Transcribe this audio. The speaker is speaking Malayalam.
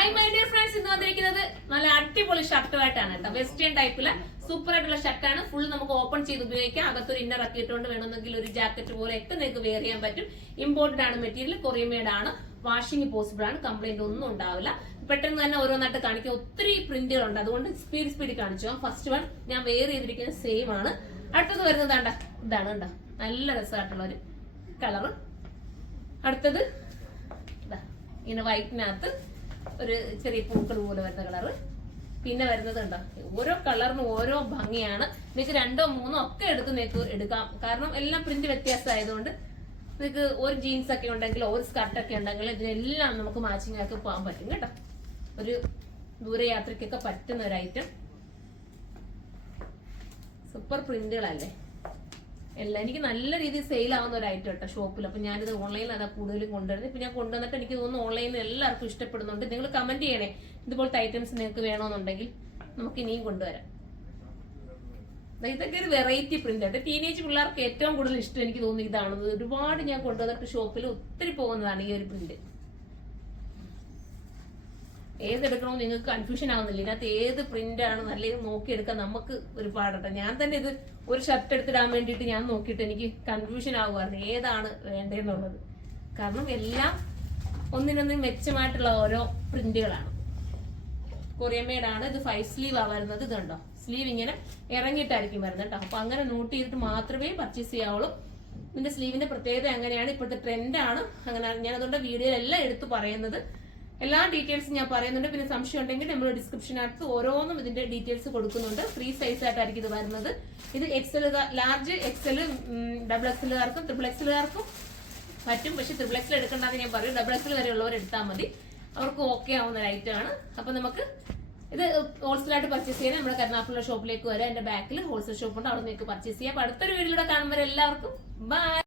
ഹായ് മൈ ഡിയർ ഫ്രണ്ട്സ്, ഇന്ന് വന്നിരിക്കുന്നത് നല്ല അടിപൊളി ഷർട്ടുമായിട്ടാണ് കേട്ടോ. വെസ്റ്റേൺ ടൈപ്പില് സൂപ്പർ ആയിട്ടുള്ള ഷർട്ടാണ്. ഫുൾ നമുക്ക് ഓപ്പൺ ചെയ്ത് ഉപയോഗിക്കാം. അകത്തൊരു ഇന്നർ ആക്കിയിട്ടുകൊണ്ട് വേണമെന്നെങ്കിൽ ഒരു ജാക്കറ്റ് പോലെ ഒക്കെ നിങ്ങൾക്ക് വെയർ ചെയ്യാൻ പറ്റും. ഇമ്പോർട്ടഡ് ആണ് മെറ്റീരിയൽ, കൊറിയൻ മെയ്ഡ് ആണ്, വാഷിംഗ് പോസിബിൾ ആണ്, കംപ്ലൈന്റ് ഒന്നും ഉണ്ടാവില്ല. പെട്ടെന്ന് തന്നെ ഓരോന്നായിട്ട് കാണിക്കാം. ഒത്തിരി പ്രിന്റുകൾ ഉണ്ട്, അതുകൊണ്ട് സ്പീഡ് കാണിച്ചു. ഫസ്റ്റ് വൺ ഞാൻ വെയർ ചെയ്തിരിക്കുന്നത് സെയിം ആണ്. അടുത്തത് വരുന്നത് ഇതാണ് കണ്ടോ, നല്ല രസമായിട്ടുള്ള ഒരു കളറ്. അടുത്തത് ഇങ്ങനെ വൈറ്റിനകത്ത് ഒരു ചെറിയ പൂക്കൾ പോലെ വരുന്ന കളറ്. പിന്നെ വരുന്നത് ഉണ്ടോ, ഓരോ കളറിനും ഓരോ ഭംഗിയാണ്. നിങ്ങൾക്ക് 2 or 3 ഒക്കെ നിങ്ങൾക്ക് എടുക്കാം. കാരണം എല്ലാം പ്രിന്റ് വ്യത്യാസമായതുകൊണ്ട് നിങ്ങൾക്ക് ഒരു ജീൻസ് ഒക്കെ ഉണ്ടെങ്കിൽ ഒരു സ്കർട്ടൊക്കെ ഉണ്ടെങ്കിൽ ഇതിനെല്ലാം നമുക്ക് മാച്ചിങ് ആക്കി പോകാൻ പറ്റും കേട്ടോ. ഒരു ദൂരയാത്രയ്ക്കൊക്കെ പറ്റുന്ന ഒരു ഐറ്റം. സൂപ്പർ പ്രിന്റുകളല്ലേ എല്ലാം. എനിക്ക് നല്ല രീതിയിൽ സെയിൽ ആവുന്ന ഒരു ഐറ്റം കേട്ടോ ഷോപ്പിൽ. അപ്പൊ ഞാനിത് ഓൺലൈനിൽ അതാ കൂടുതലും കൊണ്ടുവരുന്നത്. ഇപ്പൊ ഞാൻ കൊണ്ടുവന്നിട്ട് എനിക്ക് തോന്നുന്നു ഓൺലൈനിൽ എല്ലാവർക്കും ഇഷ്ടപ്പെടുന്നുണ്ട്. നിങ്ങൾ കമന്റ് ചെയ്യണേ, ഇതുപോലത്തെ ഐറ്റംസ് നിങ്ങൾക്ക് വേണമെന്നുണ്ടെങ്കിൽ നമുക്ക് ഇനിയും കൊണ്ടുവരാം. ഇതൊക്കെ ഒരു വെറൈറ്റി പ്രിന്റ് ആയിട്ട് ടീനേജ് പിള്ളേർക്ക് ഏറ്റവും കൂടുതൽ ഇഷ്ടം എനിക്ക് തോന്നുന്നു ഇതാണ്. ഒരുപാട് ഞാൻ കൊണ്ടുവന്നിട്ട് ഷോപ്പിൽ ഒത്തിരി പോകുന്നതാണ് ഈ ഒരു പ്രിന്റ്. ഏതെടുക്കണമെന്ന് നിങ്ങൾക്ക് കൺഫ്യൂഷൻ ആവുന്നില്ല. ഇതിനകത്ത് ഏത് പ്രിന്റ് ആണ് നല്ലത് നോക്കിയെടുക്കാൻ നമുക്ക് ഒരു പാടട്ടെ. ഞാൻ തന്നെ ഇത് ഒരു ഷർട്ട് എടുത്തിടാൻ വേണ്ടിയിട്ട് ഞാൻ നോക്കിയിട്ട് എനിക്ക് കൺഫ്യൂഷൻ ആവുമായിരുന്നു ഏതാണ് വേണ്ടതെന്നുള്ളത്. കാരണം എല്ലാം ഒന്നിനൊന്നും മെച്ചമായിട്ടുള്ള ഓരോ പ്രിന്റുകളാണ്. കൊറിയൻ മെയ്ഡ് ആണ്. ഇത് 5 സ്ലീവ് ആ വരുന്നത്. ഇതുണ്ടോ, സ്ലീവ് ഇങ്ങനെ ഇറങ്ങിയിട്ടായിരിക്കും വരുന്നത് കേട്ടോ. അപ്പൊ അങ്ങനെ നോട്ട് ചെയ്തിട്ട് മാത്രമേ പർച്ചേസ് ചെയ്യാവുള്ളൂ. ഇതിന്റെ സ്ലീവിന്റെ പ്രത്യേകത അങ്ങനെയാണ്, ഇപ്പോഴത്തെ ട്രെൻഡാണ്. അങ്ങനെ ഞാൻ അതുകൊണ്ട് വീഡിയോയിൽ എല്ലാം എടുത്തു പറയുന്നത്. എല്ലാ ഡീറ്റെയിൽസും ഞാൻ പറയുന്നുണ്ട്. പിന്നെ സംശയം ഉണ്ടെങ്കിൽ നമ്മൾ ഡിസ്ക്രിപ്ഷനകത്ത് ഓരോന്നും ഇതിന്റെ ഡീറ്റെയിൽസ് കൊടുക്കുന്നുണ്ട്. ഫ്രീ സൈസ് ആയിട്ടായിരിക്കും ഇത് വരുന്നത്. ഇത് എക്സൽ, ലാർജ്, എക്സൽ, XXL-കാർക്കും XXL-കാർക്കും പറ്റും. പക്ഷെ XXL എടുക്കണ്ടെന്ന് ഞാൻ പറയും. XXL വരെ ഉള്ളവർ എടുത്താൽ മതി, അവർക്ക് ഓക്കെ ആവുന്ന ഒരു ഐറ്റം ആണ്. അപ്പൊ നമുക്ക് ഇത് ഹോൾസെയിലായിട്ട് പർച്ചേസ് ചെയ്യാൻ നമ്മുടെ കരുനാഗപ്പള്ളി ഷോപ്പിലേക്ക് വരാം. എന്റെ ബാക്കിൽ ഹോൾസെയിൽ ഷോപ്പ് ഉണ്ട്, അവിടെ നിങ്ങൾക്ക് പർച്ചേസ് ചെയ്യാം. അപ്പൊ അടുത്തൊരു വീഡിയോയിലൂടെ കാണുമ്പോൾ എല്ലാവർക്കും ബൈ.